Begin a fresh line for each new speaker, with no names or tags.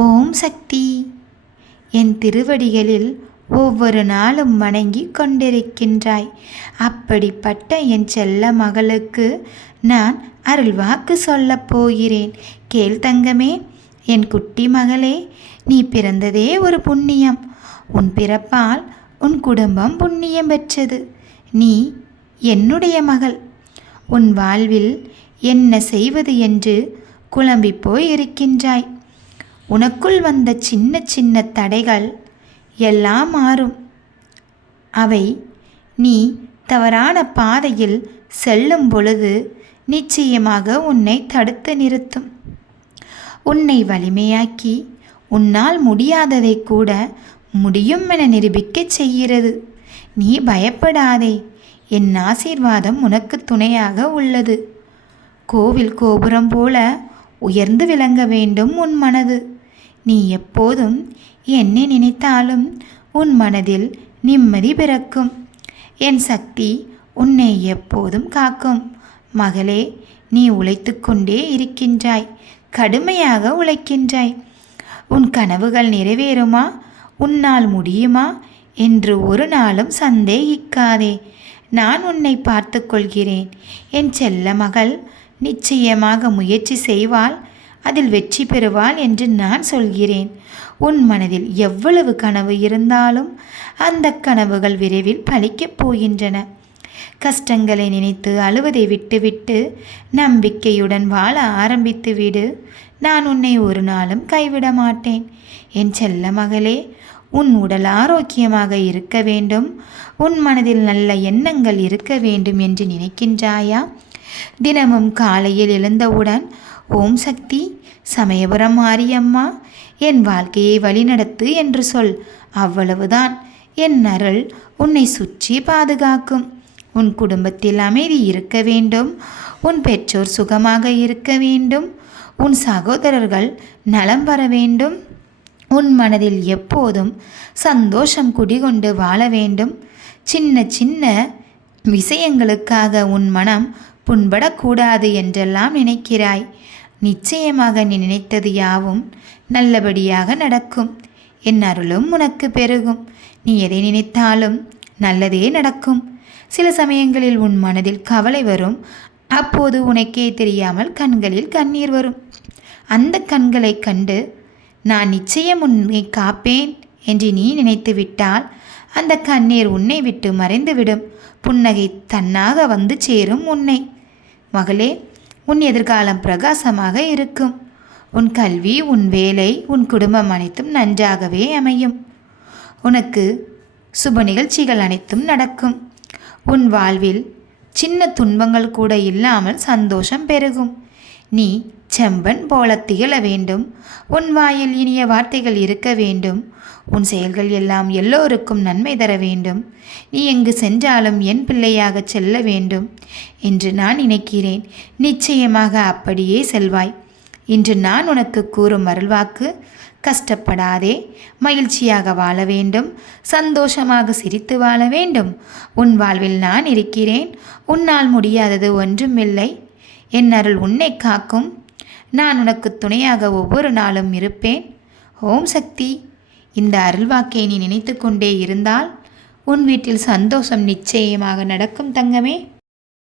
ஓம் சக்தி. என் திருவடிகளில் ஒவ்வொரு நாளும் வணங்கி கொண்டிருக்கின்றாய். அப்படிப்பட்ட என் செல்ல மகளுக்கு நான் அருள்வாக்கு சொல்லப் போகிறேன். கேள் தங்கமே என் குட்டி மகளே நீ பிறந்ததே ஒரு புண்ணியம். உன் பிறப்பால் உன் குடும்பம் புண்ணியம் பெற்றது. நீ என்னுடைய மகள். உன் வாழ்வில் என்ன செய்வது என்று குழம்பி போய் இருக்கின்றாய் உனக்குள் வந்த சின்ன சின்ன தடைகள் எல்லாம் மாறும். அவை நீ தவறான பாதையில் செல்லும் பொழுது நிச்சயமாக உன்னை தடுத்து நிறுத்தும். உன்னை வலிமையாக்கி உன்னால் முடியாததை கூட முடியும் என நிரூபிக்கச் செய்கிறது. நீ பயப்படாதே. என் ஆசீர்வாதம் உனக்கு துணையாக உள்ளது. கோவில் கோபுரம் போல உயர்ந்து விளங்க வேண்டும் உன் மனது. நீ எப்போதும் என்னை நினைத்தாலும் உன் மனதில் நிம்மதி பிறக்கும். என் சக்தி உன்னை எப்போதும் காக்கும். மகளே நீ உழைத்து கொண்டே இருக்கின்றாய். கடுமையாக உழைக்கின்றாய். உன் கனவுகள் நிறைவேறுமா? உன்னால் முடியுமா? என்று ஒரு நாளும் சந்தேகிக்காதே. நான் உன்னை பார்த்து கொள்கிறேன் என் செல்ல மகள் நிச்சயமாக முயற்சி செய்வாள். அதில் வெற்றி பெறுவாள் என்று நான் சொல்கிறேன். உன் மனதில் எவ்வளவு கனவு இருந்தாலும் அந்த கனவுகள் விரைவில் பழிக்கப் போகின்றன. கஷ்டங்களை நினைத்து அழுவதை விட்டுவிட்டு நம்பிக்கையுடன் வாழ ஆரம்பித்து விடு. நான் உன்னை ஒரு நாளும் கைவிட மாட்டேன். என் செல்ல மகளே உன் உடல் ஆரோக்கியமாக இருக்க வேண்டும். உன் மனதில் நல்ல எண்ணங்கள் இருக்க வேண்டும் என்று நினைக்கின்றாயா? தினமும் காலையில் எழுந்தவுடன் ஓம் சக்தி சமயபுரம் மாரியம்மா என் வாழ்க்கையை வழிநடத்து என்று சொல். அவ்வளவுதான். என் அருள் உன்னை சுற்றி பாதுகாக்கும். உன் குடும்பத்தில் அமைதி இருக்க வேண்டும். உன் பெற்றோர் சுகமாக இருக்க வேண்டும். உன் சகோதரர்கள் நலம் வர வேண்டும். உன் மனதில் எப்போதும் சந்தோஷம் குடிகொண்டு வாழ வேண்டும். சின்ன சின்ன விஷயங்களுக்காக உன் மனம் புண்படக்கூடாது என்றெல்லாம் நினைக்கிறாய். நிச்சயமாக நீ நினைத்தது யாவும் நல்லபடியாக நடக்கும். என் அருளும் உனக்கு பெருகும். நீ எதை நினைத்தாலும் நல்லதே நடக்கும். சில சமயங்களில் உன் மனதில் கவலை வரும். அப்போது உனக்கே தெரியாமல் கண்களில் கண்ணீர் வரும். அந்த கண்களை கண்டு நான் நிச்சயம் உன்னை காப்பேன் என்று நீ நினைத்து விட்டால் அந்த கண்ணீர் உன்னை விட்டு மறைந்துவிடும். புன்னகை தன்னாக வந்து சேரும் உன்னை. மகளே உன் எதிர்காலம் பிரகாசமாக இருக்கும். உன் கல்வி உன் வேலை உன் குடும்பம் அனைத்தும் நன்றாகவே அமையும். உனக்கு சுப நிகழ்ச்சிகள் அனைத்தும் நடக்கும். உன் வாழ்வில் சின்ன துன்பங்கள் கூட இல்லாமல் சந்தோஷம் பெருகும். நீ செம்பன் போல திகழ வேண்டும். உன் வாயில் இனிய வார்த்தைகள் இருக்க வேண்டும். உன் செயல்கள் எல்லாம் எல்லோருக்கும் நன்மை தர வேண்டும். நீ எங்கு சென்றாலும் என் பிள்ளையாக செல்ல வேண்டும். என்று நான் நினைக்கிறேன் நிச்சயமாக அப்படியே செல்வாய். இன்று நான் உனக்கு கூறும் அருள்வாக்கு கஷ்டப்படாதே மகிழ்ச்சியாக வாழ வேண்டும் சந்தோஷமாக சிரித்து வாழ வேண்டும். உன் வாழ்வில் நான் இருக்கிறேன் உன்னால் முடியாதது ஒன்றுமில்லை. என் அருள் உன்னை காக்கும். நான் உனக்கு துணையாக ஒவ்வொரு நாளும் இருப்பேன். ஓம் சக்தி. இந்த அருள்வாக்கை நீ நினைத்து கொண்டே இருந்தால் உன் வீட்டில் சந்தோஷம் நிச்சயமாக நடக்கும் தங்கமே.